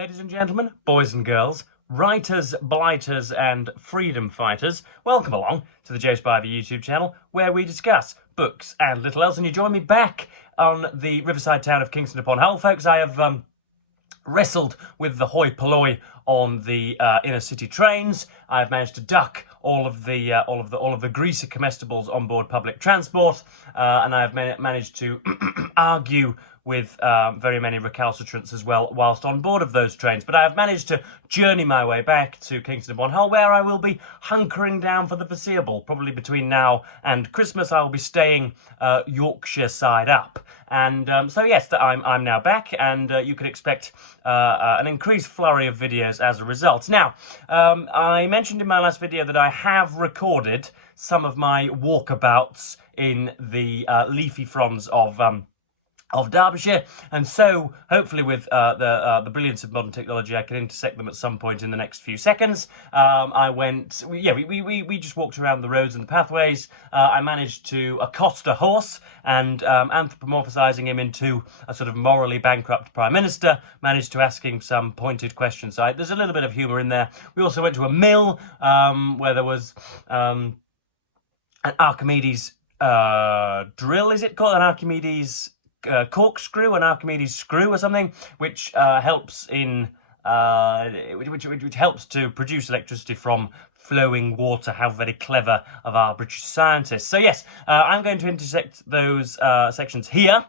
Ladies and gentlemen, boys and girls, writers, blighters and freedom fighters, welcome along to the Joe Spivey YouTube channel where we discuss books and little else, and you join me back on the riverside town of Kingston upon Hull. Folks, I have wrestled with the hoi polloi on the inner city trains. I've managed to duck all of the greasy comestibles on board public transport, and I've managed to argue with very many recalcitrants as well whilst on board of those trains. But I have managed to journey my way back to Kingston upon Hull, where I will be hunkering down for the foreseeable. Probably between now and Christmas I will be staying Yorkshire side up. And so yes, I'm now back, and you can expect an increased flurry of videos as a result. Now, I mentioned in my last video that I have recorded some of my walkabouts in the leafy fronds of Derbyshire, and so hopefully with the brilliance of modern technology I can intersect them at some point in the next few seconds. We just walked around the roads and the pathways. I managed to accost a horse and anthropomorphizing him into a sort of morally bankrupt prime minister, managed to ask him some pointed questions. So there's a little bit of humour in there. We also went to a mill where there was an Archimedes drill, is it called? An Archimedes corkscrew, an Archimedes screw or something, which helps in which helps to produce electricity from flowing water. How very clever of our British scientists. So yes, I'm going to intersect those sections here.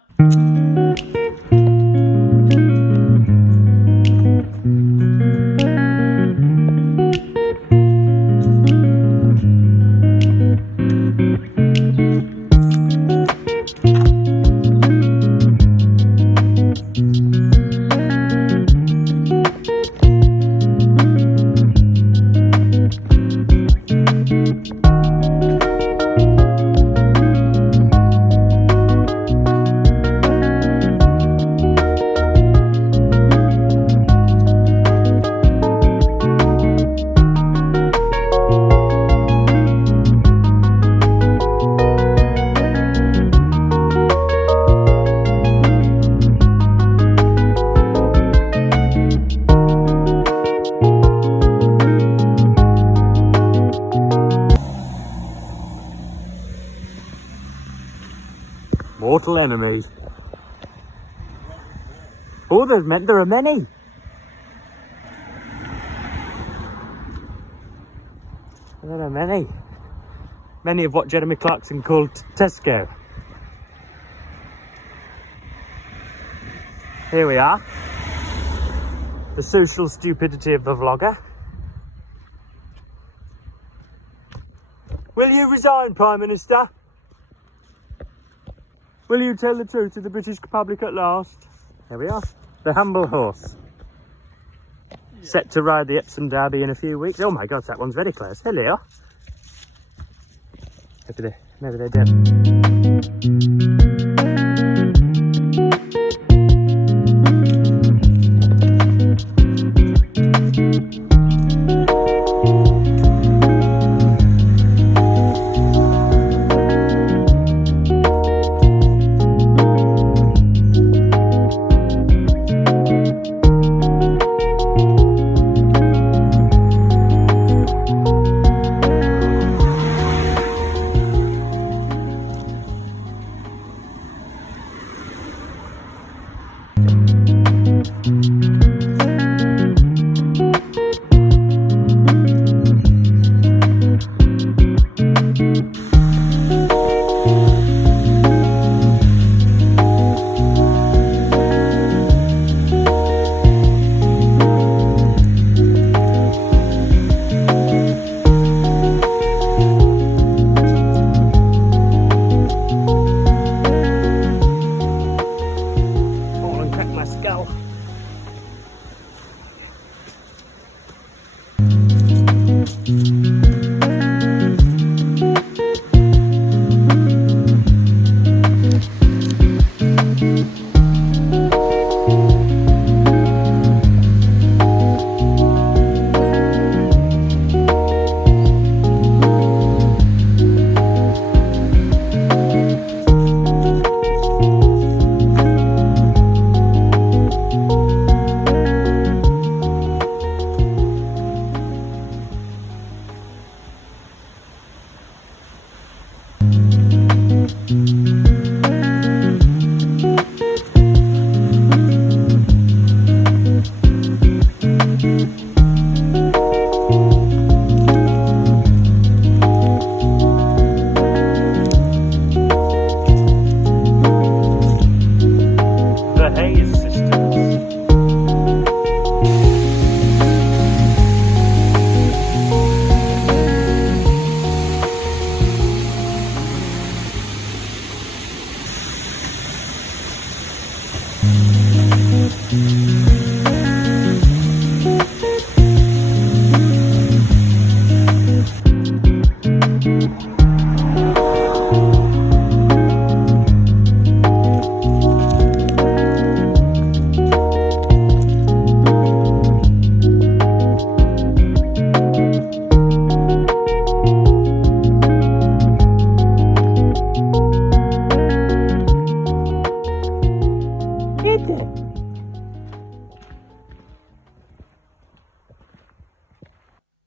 Mortal enemies. Oh, there are many. There are many. Many of what Jeremy Clarkson called Tesco. Here we are. The social stupidity of the vlogger. Will you resign, Prime Minister? Will you tell the truth to the British public at last? Here we are, the humble horse. Set to ride the Epsom Derby in a few weeks. Oh my God, that one's very close. Hello. Maybe they're dead.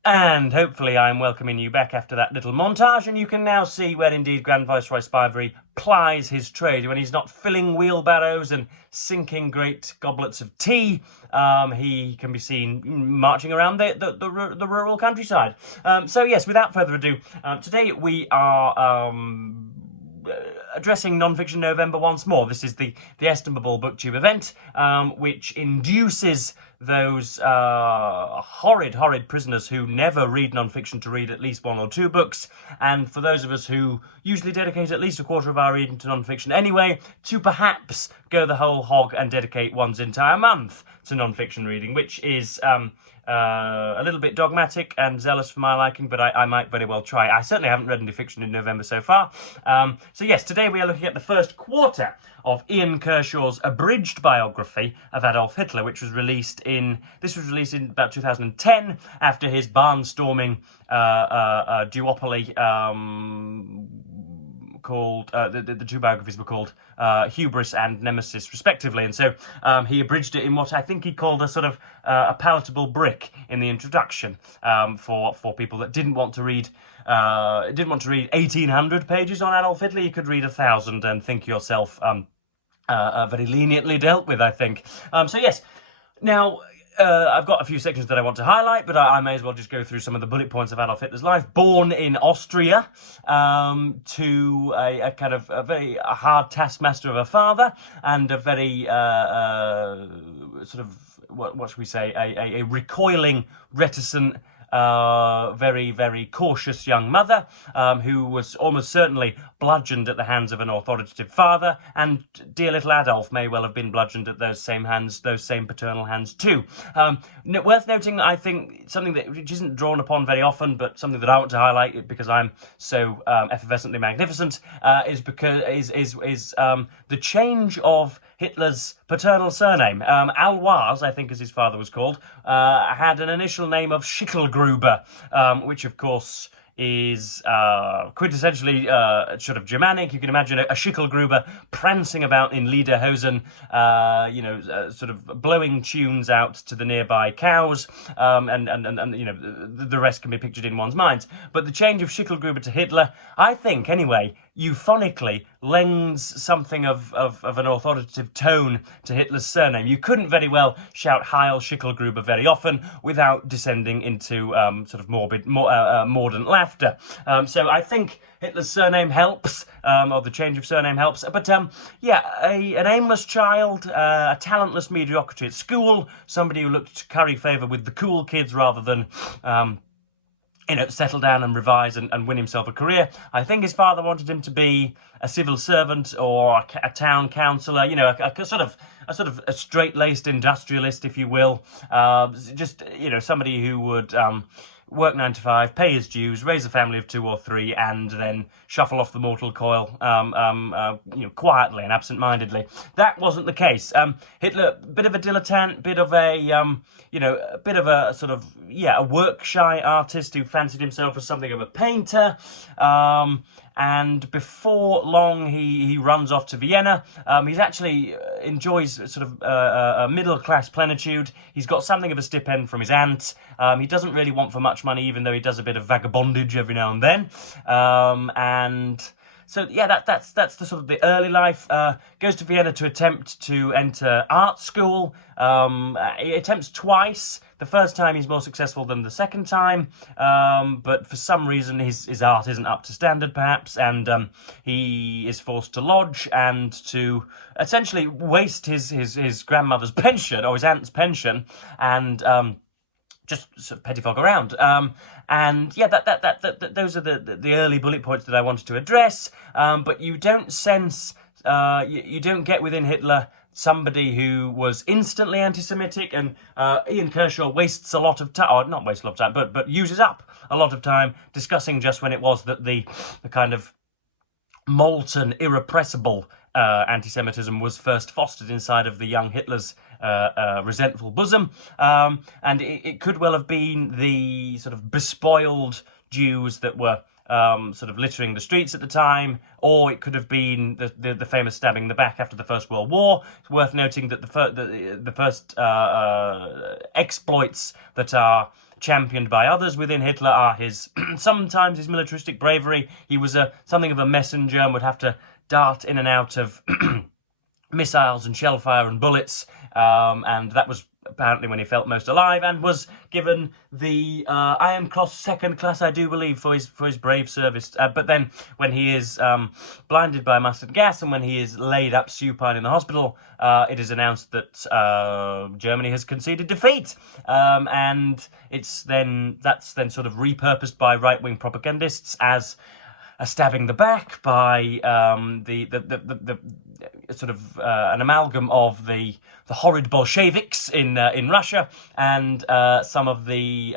And hopefully I'm welcoming you back after that little montage, and you can now see where indeed Grand Viceroy Spivey plies his trade. When he's not filling wheelbarrows and sinking great goblets of tea, he can be seen marching around the rural countryside. So yes, without further ado, today we are addressing Non-Fiction November once more. This is the estimable BookTube event, which induces those horrid prisoners who never read non-fiction to read at least one or two books, and for those of us who usually dedicate at least a quarter of our reading to non-fiction anyway, to perhaps go the whole hog and dedicate one's entire month to non-fiction reading, which is a little bit dogmatic and zealous for my liking, but I might very well try. I certainly haven't read any fiction in November so far. So yes, today we are looking at the first quarter of Ian Kershaw's abridged biography of Adolf Hitler, which was released in about 2010 after his barnstorming duopoly called the two biographies were called Hubris and Nemesis respectively, and so he abridged it in what I think he called a sort of a palatable brick in the introduction for people that didn't want to read 1,800 pages on Adolf Hitler. You could read 1,000 and think yourself very leniently dealt with, I think. So yes, now I've got a few sections that I want to highlight, but I may as well just go through some of the bullet points of Adolf Hitler's life. Born in Austria to a kind of a very hard taskmaster of a father and a very sort of, what should we say, a recoiling, reticent, very cautious young mother who was almost certainly bludgeoned at the hands of an authoritative father, and dear little Adolf may well have been bludgeoned at those same paternal hands too. Worth noting, I think, something which isn't drawn upon very often, but something that I want to highlight because I'm so effervescently magnificent, is the change of Hitler's paternal surname. Alois, I think as his father was called, had an initial name of Schicklgruber, which of course is quintessentially sort of Germanic. You can imagine a Schicklgruber prancing about in lederhosen, sort of blowing tunes out to the nearby cows, and you know, the rest can be pictured in one's mind. But the change of Schicklgruber to Hitler, I think anyway, euphonically lends something of an authoritative tone to Hitler's surname. You couldn't very well shout Heil Schicklgruber very often without descending into sort of mordant laughter. So I think Hitler's surname helps, or the change of surname helps. But yeah, an aimless child, a talentless mediocrity at school, somebody who looked to curry favour with the cool kids rather than settle down and revise and win himself a career. I think his father wanted him to be a civil servant or a town councillor, a sort of a straight-laced industrialist, if you will. Just, somebody who would work 9 to 5, pay his dues, raise a family of 2 or 3, and then shuffle off the mortal coil, quietly and absent-mindedly. That wasn't the case. Hitler, bit of a dilettante, bit of a sort of, a work-shy artist who fancied himself as something of a painter. And before long, he runs off to Vienna. He's actually enjoys sort of a middle-class plenitude. He's got something of a stipend from his aunt. He doesn't really want for much money, even though he does a bit of vagabondage every now and then. And so, yeah, that's the sort of the early life. Goes to Vienna to attempt to enter art school. He attempts twice. The first time he's more successful than the second time, but for some reason his art isn't up to standard, perhaps, and he is forced to lodge and to essentially waste his grandmother's pension, or his aunt's pension, and just sort of pettifog around. And yeah, those are the early bullet points that I wanted to address. But you don't sense, you don't get within Hitler somebody who was instantly anti-Semitic, and Ian Kershaw wastes a lot of time, or not wastes a lot of time, but uses up a lot of time discussing just when it was that the kind of molten, irrepressible anti-Semitism was first fostered inside of the young Hitler's resentful bosom. And it could well have been the sort of bespoiled Jews that were sort of littering the streets at the time, or it could have been the famous stabbing in the back after the First World War. It's worth noting that the first exploits that are championed by others within Hitler are his sometimes his militaristic bravery. He was something of a messenger and would have to dart in and out of missiles and shellfire and bullets, and that was apparently when he felt most alive, and was given the Iron Cross second class, I do believe, for his brave service. But then, when he is blinded by mustard gas and when he is laid up supine in the hospital, it is announced that Germany has conceded defeat, and that's then sort of repurposed by right-wing propagandists as a stabbing the back, by the sort of an amalgam of the horrid Bolsheviks in Russia and some of the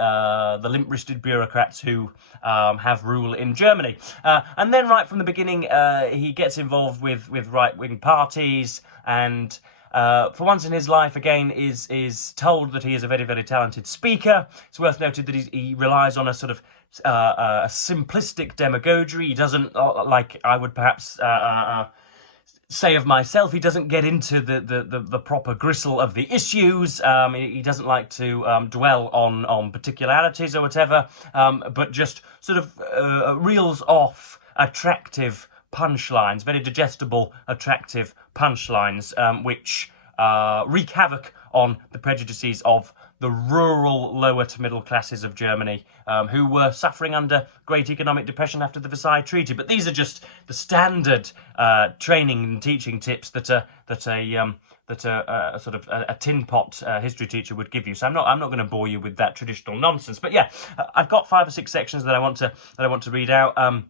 limp-wristed bureaucrats who have rule in Germany. And then right from the beginning, he gets involved with right-wing parties, and for once in his life, again, is told that he is a very, very talented speaker. It's worth noting that he relies on a sort of a simplistic demagoguery. He doesn't, like I would perhaps say of myself, he doesn't get into the proper gristle of the issues. He doesn't like to dwell on particularities or whatever, but just sort of reels off attractive punchlines, very digestible, attractive punchlines, which wreak havoc on the prejudices of the rural lower to middle classes of Germany, who were suffering under great economic depression after the Versailles Treaty. But these are just the standard training and teaching tips that a sort of a tin pot history teacher would give you. So I'm not going to bore you with that traditional nonsense. But yeah, I've got 5 or 6 sections that I want to read out.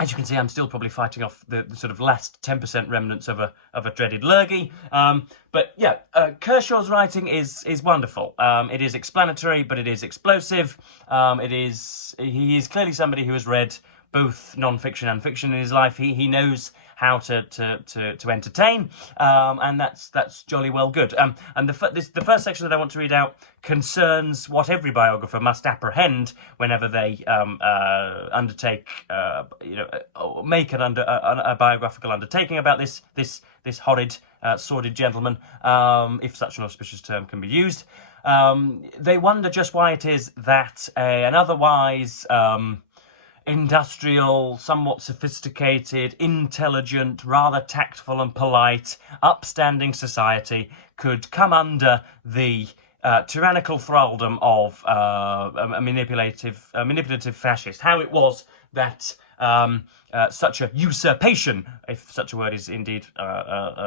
As you can see, I'm still probably fighting off the sort of last 10% remnants of a dreaded lurgy. But yeah, Kershaw's writing is wonderful. It is explanatory, but it is explosive. He is clearly somebody who has read both non-fiction and fiction in his life. He knows how to entertain, and that's jolly well good. And the first section that I want to read out concerns what every biographer must apprehend whenever they undertake, make a biographical undertaking about this horrid, sordid gentleman, if such an auspicious term can be used. They wonder just why it is that an otherwise industrial, somewhat sophisticated, intelligent, rather tactful and polite, upstanding society could come under the tyrannical thraldom of a manipulative fascist. How it was that such a usurpation, if such a word is indeed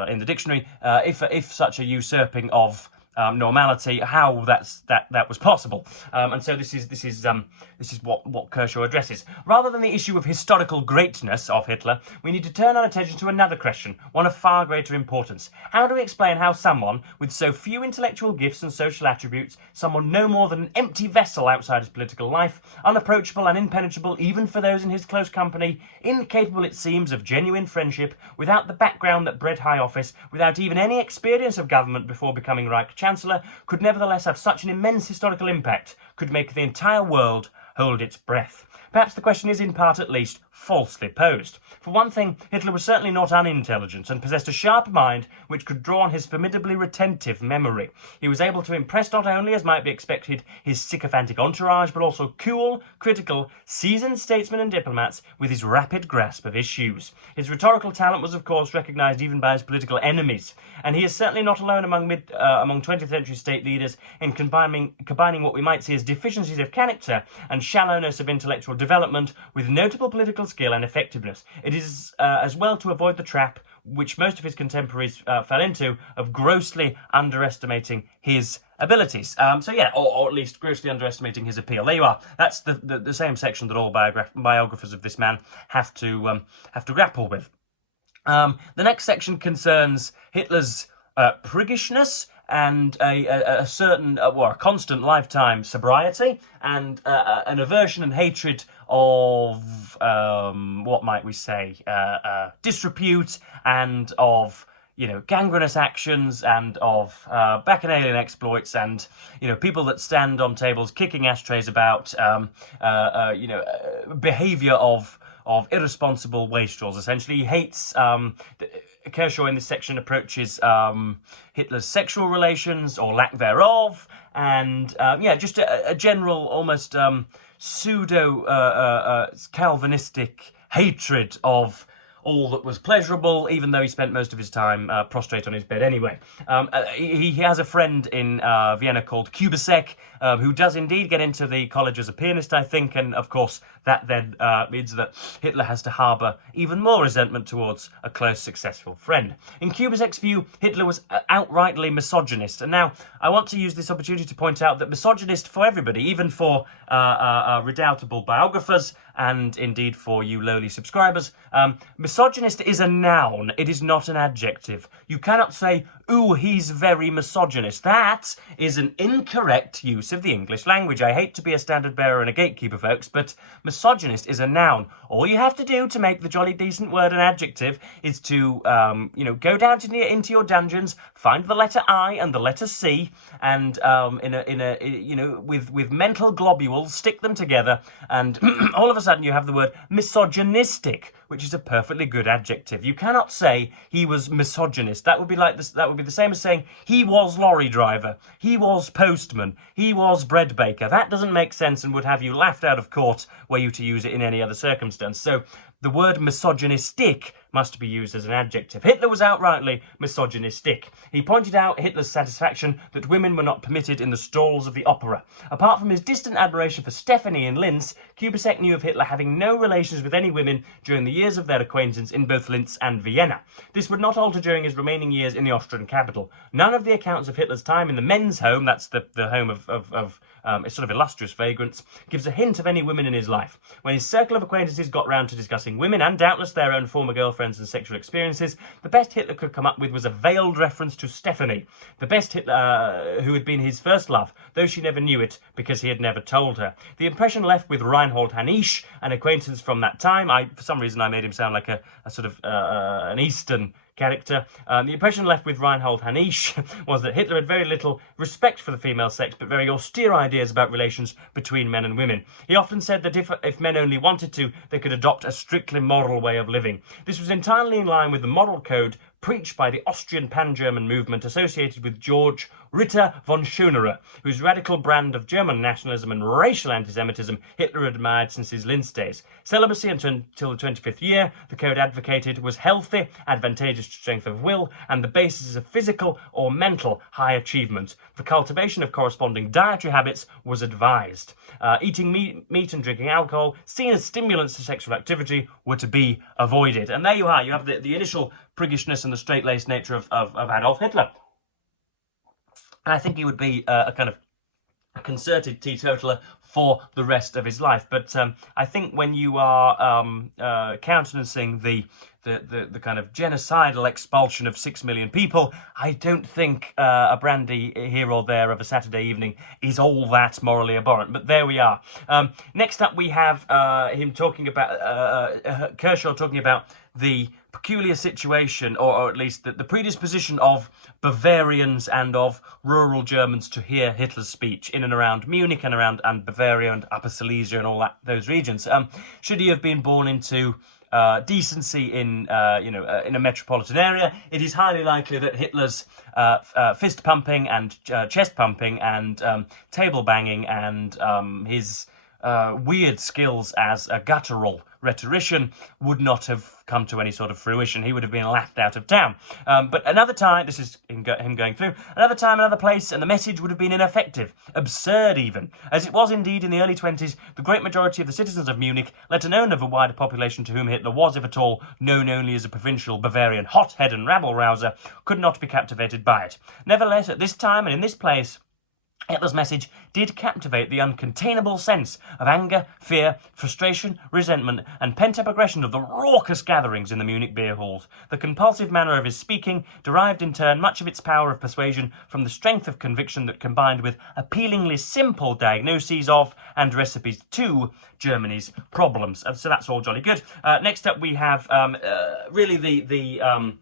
in the dictionary, if such a usurping of normality, how that was possible, and so this is what Kershaw addresses. Rather than the issue of historical greatness of Hitler, we need to turn our attention to another question, one of far greater importance. How do we explain how someone with so few intellectual gifts and social attributes, someone no more than an empty vessel outside his political life, unapproachable and impenetrable even for those in his close company, incapable, it seems, of genuine friendship, without the background that bred high office, without even any experience of government before becoming Reich Chancellor, could nevertheless have such an immense historical impact, could make the entire world hold its breath? Perhaps the question is, in part at least, falsely posed. For one thing, Hitler was certainly not unintelligent and possessed a sharp mind which could draw on his formidably retentive memory. He was able to impress not only, as might be expected, his sycophantic entourage, but also cool, critical, seasoned statesmen and diplomats with his rapid grasp of issues. His rhetorical talent was, of course, recognised even by his political enemies, and he is certainly not alone among 20th century state leaders in combining what we might see as deficiencies of character and shallowness of intellectual development with notable political skill and effectiveness. It is as well to avoid the trap which most of his contemporaries fell into of grossly underestimating his abilities. So yeah, or at least grossly underestimating his appeal. There you are. That's the same section that all biographers of this man have to grapple with. The next section concerns Hitler's priggishness and a certain, a constant lifetime sobriety, and an aversion and hatred of, what might we say, disrepute, and of, gangrenous actions, and of bacchanalian exploits, and, people that stand on tables kicking ashtrays about, behaviour of irresponsible wastrels. Essentially, he hates Kerhsaw in this section approaches Hitler's sexual relations or lack thereof, and yeah, just a general, almost pseudo Calvinistic hatred of all that was pleasurable, even though he spent most of his time prostrate on his bed anyway. He has a friend in Vienna called Kubisek, who does indeed get into the college as a pianist, I think, and of course that then means that Hitler has to harbour even more resentment towards a close, successful friend. In Kubisek's view, Hitler was outrightly misogynist, and now I want to use this opportunity to point out that misogynist for everybody, even for redoubtable biographers, and indeed for you lowly subscribers, misogynist is a noun, it is not an adjective. You cannot say, ooh, he's very misogynist. That is an incorrect use of the English language. I hate to be a standard bearer and a gatekeeper, folks, but misogynist is a noun. All you have to do to make the jolly decent word an adjective is to, go down into your dungeons, find the letter I and the letter C, and with mental globules, stick them together, and all of a sudden you have the word misogynistic, which is a perfectly good adjective. You cannot say he was misogynist. That would be like this. That would be the same as saying he was lorry driver, he was postman, he was bread baker. That doesn't make sense and would have you laughed out of court were you to use it in any other circumstance. So the word misogynistic must be used as an adjective. Hitler was outrightly misogynistic. He pointed out Hitler's satisfaction that women were not permitted in the stalls of the opera. Apart from his distant admiration for Stephanie in Linz, Kubisek knew of Hitler having no relations with any women during the years of their acquaintance in both Linz and Vienna. This would not alter during his remaining years in the Austrian capital. None of the accounts of Hitler's time in the men's home, that's the home of sort of illustrious vagrants, gives a hint of any women in his life. When his circle of acquaintances got round to discussing women, and doubtless their own former girlfriends and sexual experiences, the best Hitler could come up with was a veiled reference to Stephanie, the best Hitler who had been his first love, though she never knew it because he had never told her. The impression left with Reinhold Hanisch, an acquaintance from that time, for some reason I made him sound like a sort of an Eastern character. The impression left with Reinhold Hanisch was that Hitler had very little respect for the female sex, but very austere ideas about relations between men and women. He often said that if men only wanted to, they could adopt a strictly moral way of living. This was entirely in line with the moral code preached by the Austrian pan-German movement associated with George Ritter von Schonerer, whose radical brand of German nationalism and racial anti-Semitism Hitler had admired since his Linz days. Celibacy until the 25th year, the code advocated, was healthy, advantageous to strength of will, and the basis of physical or mental high achievement. The cultivation of corresponding dietary habits was advised. Eating meat and drinking alcohol, seen as stimulants to sexual activity, were to be avoided. And there you are. You have the initial priggishness and the straight-laced nature of Adolf Hitler. And I think he would be a kind of a concerted teetotaler for the rest of his life. But I think when you are countenancing the kind of genocidal expulsion of 6 million people, I don't think a brandy here or there of a Saturday evening is all that morally abhorrent. But there we are. Next up, we have him talking about Kerhsaw talking about the peculiar situation, or at least the predisposition of Bavarians and of rural Germans to hear Hitler's speech in and around Munich and around Bavaria and Upper Silesia and all those regions. Should he have been born into decency in a metropolitan area, it is highly likely that Hitler's fist pumping and chest pumping and table banging and his weird skills as a guttural rhetorician would not have come to any sort of fruition. He would have been laughed out of town. But another time, this is him going through, another time, another place, and the message would have been ineffective, absurd even. As it was indeed in the early 20s, the great majority of the citizens of Munich, let alone of a wider population to whom Hitler was, if at all, known only as a provincial Bavarian hothead and rabble-rouser, could not be captivated by it. Nevertheless, at this time and in this place, Hitler's message did captivate the uncontainable sense of anger, fear, frustration, resentment, and pent-up aggression of the raucous gatherings in the Munich beer halls. The compulsive manner of his speaking derived in turn much of its power of persuasion from the strength of conviction that combined with appealingly simple diagnoses of and recipes to Germany's problems. So that's all jolly good. Next up we have really the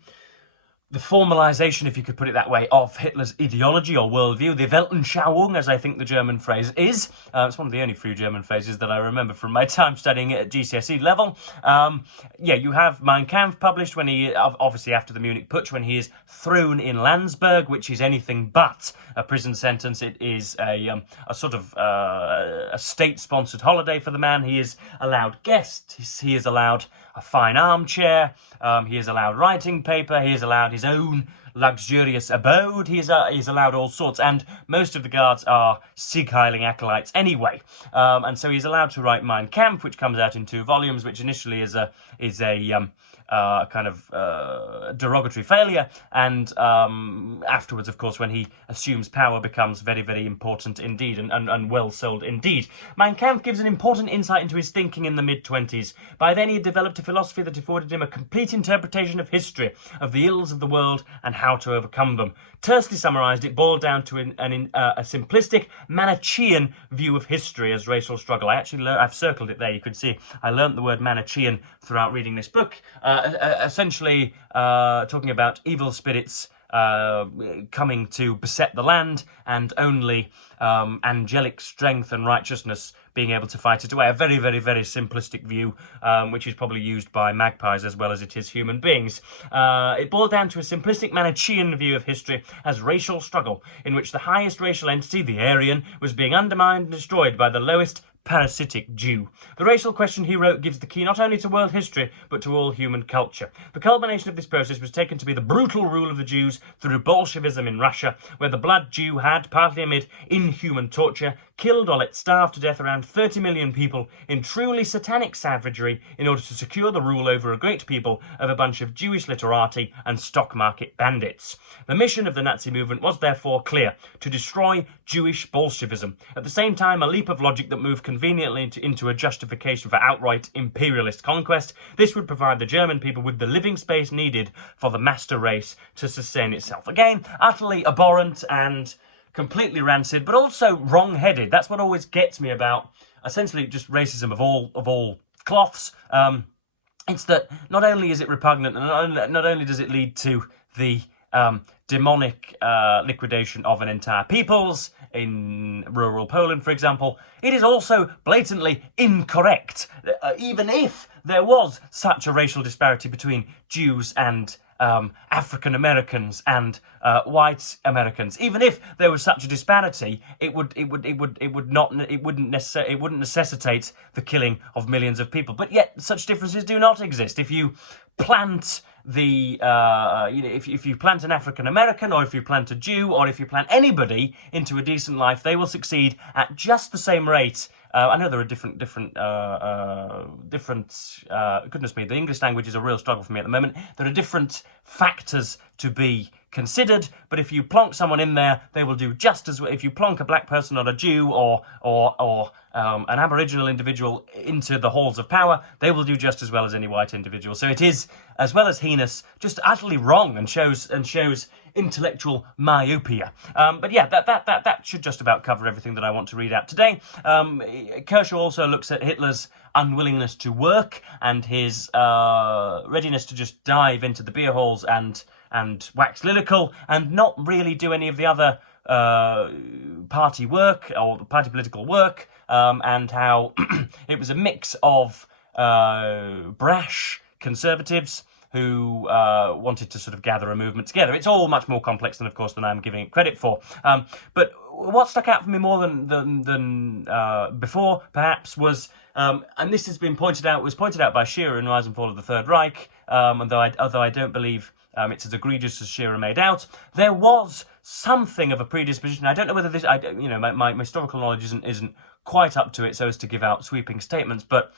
the formalization, if you could put it that way, of Hitler's ideology or worldview, the Weltanschauung, as I think the German phrase is. It's one of the only few German phrases that I remember from my time studying it at GCSE level. Yeah, you have Mein Kampf published when he, obviously after the Munich Putsch, when he is thrown in Landsberg, which is anything but a prison sentence. It is a sort of a state-sponsored holiday for the man. He is allowed guests. He is allowed a fine armchair. He is allowed writing paper. He is allowed his own luxurious abode. He's allowed all sorts, and most of the guards are Sieg-heiling acolytes anyway. And so he's allowed to write Mein Kampf, which comes out in 2 volumes, which initially is a kind of derogatory failure, and afterwards, of course, when he assumes power, becomes very, very important indeed, and well sold indeed. Mein Kampf gives an important insight into his thinking in the mid-20s. By then he had developed a philosophy that afforded him a complete interpretation of history, of the ills of the world, and how to overcome them. Tersely summarised, it boiled down to a simplistic, Manichaean view of history as racial struggle. I've circled it there, you can see I learnt the word Manichaean throughout reading this book. Essentially talking about evil spirits coming to beset the land, and only angelic strength and righteousness being able to fight it away. A very, very, very simplistic view, which is probably used by magpies as well as it is human beings. It boiled down to a simplistic Manichaean view of history as racial struggle, in which the highest racial entity, the Aryan, was being undermined and destroyed by the lowest parasitic Jew. The racial question, he wrote, gives the key not only to world history, but to all human culture. The culmination of this process was taken to be the brutal rule of the Jews through Bolshevism in Russia, where the blood Jew had, partly amid inhuman torture, killed or let starve to death around 30 million people in truly satanic savagery in order to secure the rule over a great people of a bunch of Jewish literati and stock market bandits. The mission of the Nazi movement was therefore clear: to destroy Jewish Bolshevism. At the same time, a leap of logic that moved conveniently into a justification for outright imperialist conquest. This would provide the German people with the living space needed for the master race to sustain itself. Again, utterly abhorrent and completely rancid, but also wrong-headed. That's what always gets me about essentially just racism of all cloths. It's that not only is it repugnant, and not only does it lead to the demonic liquidation of an entire peoples in rural Poland, for example, it is also blatantly incorrect. Even if there was such a racial disparity between Jews and African Americans and white Americans, even if there was such a disparity, it wouldn't necessitate the killing of millions of people. But yet, such differences do not exist. If you plant if you plant an African American, or if you plant a Jew, or if you plant anybody into a decent life, they will succeed at just the same rate. I know there are different. Goodness me, the English language is a real struggle for me at the moment. There are different factors to be considered, but if you plonk someone in there, they will do just as well. If you plonk a black person or a Jew or an Aboriginal individual into the halls of power, they will do just as well as any white individual. So it is, as well as heinous, just utterly wrong, and shows intellectual myopia. But yeah, that should just about cover everything that I want to read out today. Kerhsaw also looks at Hitler's unwillingness to work and his readiness to just dive into the beer halls and wax lyrical and not really do any of the other party work or party political work, and how it was a mix of brash conservatives who wanted to sort of gather a movement together. It's all much more complex than, of course, than I'm giving it credit for. But what stuck out for me more than before, perhaps, was, and this has been pointed out by Shearer in Rise and Fall of the Third Reich, although I don't believe it's as egregious as Shearer made out, there was something of a predisposition. I don't know whether this, my historical knowledge isn't quite up to it so as to give out sweeping statements, but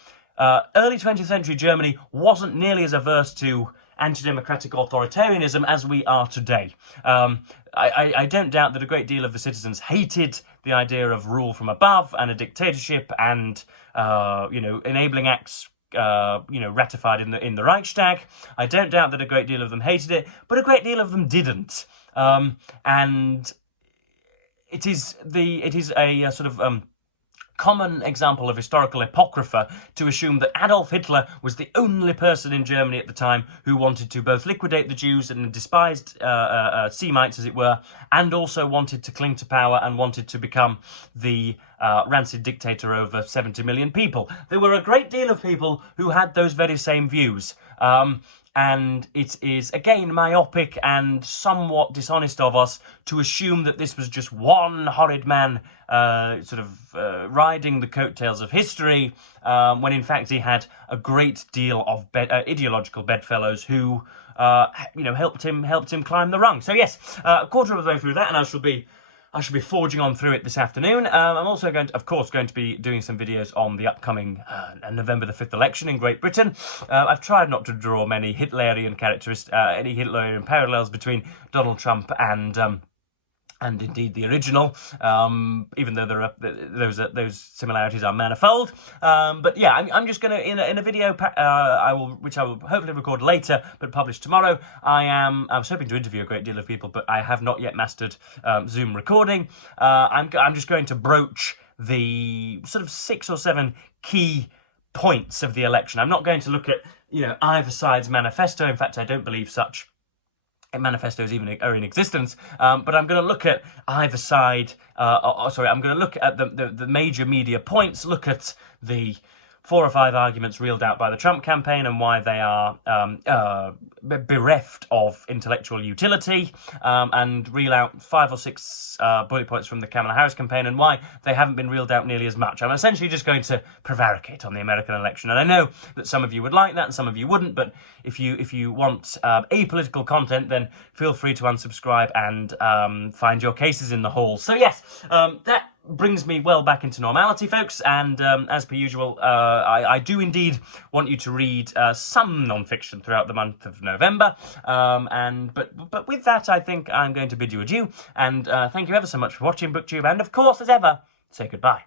early 20th century Germany wasn't nearly as averse to anti-democratic authoritarianism as we are today. I don't doubt that a great deal of the citizens hated the idea of rule from above and a dictatorship and enabling acts ratified in the Reichstag. I don't doubt that a great deal of them hated it, but a great deal of them didn't. And it is a sort of common example of historical apocrypha to assume that Adolf Hitler was the only person in Germany at the time who wanted to both liquidate the Jews and despised Semites, as it were, and also wanted to cling to power and wanted to become the rancid dictator over 70 million people. There were a great deal of people who had those very same views. And it is, again, myopic and somewhat dishonest of us to assume that this was just one horrid man riding the coattails of history, when in fact he had a great deal of ideological bedfellows who helped him climb the rung. So yes, a quarter of the way through that, and I shall be forging on through it this afternoon. I'm also going to be doing some videos on the upcoming November the 5th election in Great Britain. I've tried not to draw many Hitlerian any Hitlerian parallels between Donald Trump and indeed the original, even though those similarities are manifold. But yeah, I'm just going to, in a video which I will hopefully record later but publish tomorrow. I was hoping to interview a great deal of people, but I have not yet mastered Zoom recording. I'm just going to broach the sort of 6 or 7 key points of the election. I'm not going to look at either side's manifesto. In fact, I don't believe such manifestos even are in existence, but I'm going to look at either side. I'm going to look at the major media points, look at the 4 or 5 arguments reeled out by the Trump campaign and why they are bereft of intellectual utility, and reel out 5 or 6 bullet points from the Kamala Harris campaign and why they haven't been reeled out nearly as much. I'm essentially just going to prevaricate on the American election, and I know that some of you would like that and some of you wouldn't, but if you want apolitical content, then feel free to unsubscribe and find your cases in the hall. So yes, that brings me well back into normality, folks, and as per usual, I do indeed want you to read some non-fiction throughout the month of November, but with that, I think I'm going to bid you adieu, and thank you ever so much for watching BookTube, and of course, as ever, say goodbye.